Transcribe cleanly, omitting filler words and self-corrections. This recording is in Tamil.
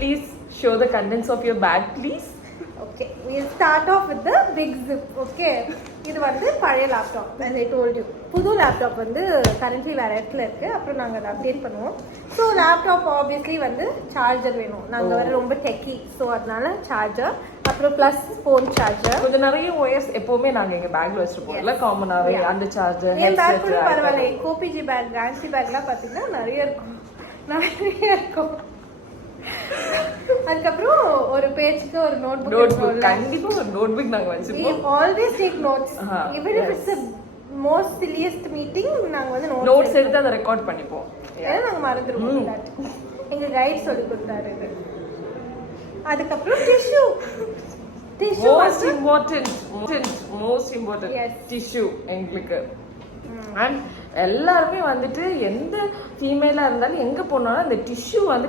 Please show the contents of your bag, please. Okay, we'll start off with the big zip. Okay, இது வந்து பழைய laptop as I told you. புது லேப்டாப் வந்து கரண்ட்லி வேற இடத்துல இருக்கு. அப்புறம் நாங்க அதை அப்டேட் பண்ணுவோம். ஸோ லேப்டாப் ஆப்வியஸ்லி வந்து சார்ஜர் வேணும். நாங்க வேற ரொம்ப டெக்கி, ஸோ அதனால சார்ஜர், அப்புறம் ப்ளஸ் ஃபோன் சார்ஜர். கொஞ்சம் நிறைய OS எப்பவுமே நாங்க எங்க பேக்ல வச்சிருப்போம். இல்ல காமனாவே அந்த சார்ஜர், என் பேக் கூட பரவாயில்ல. கோபிஜி பேக், ரான்சி பேக்லாம் பார்த்தீங்கன்னா நிறைய இருக்கும். அதுக்கப்புறம் ஒரு பேஜ்க்கு ஒரு நோட்புக். கண்டிப்பா ஒரு நோட்புக் நாங்க வச்சிருப்போம். We always take notes. Even if it's the most silliest meeting, நாங்க வந்து நோட்ஸ் எடுத்து அதை ரெக்கார்ட் பண்ணிப்போம். ஏன்னா நாங்க மறந்துடுவோம். எங்க கைட் சொல்லி கொடுத்தாரு. அதுக்கப்புறம் டிஷ்யூ. most important டிஷ்யூ எங்களுக்கு. அண்ட் எல்லாருமே வந்துட்டு எந்த ஃபீமேலா இருந்தாலும் எங்க போனாலும் அந்த டிஷ்யூ வந்து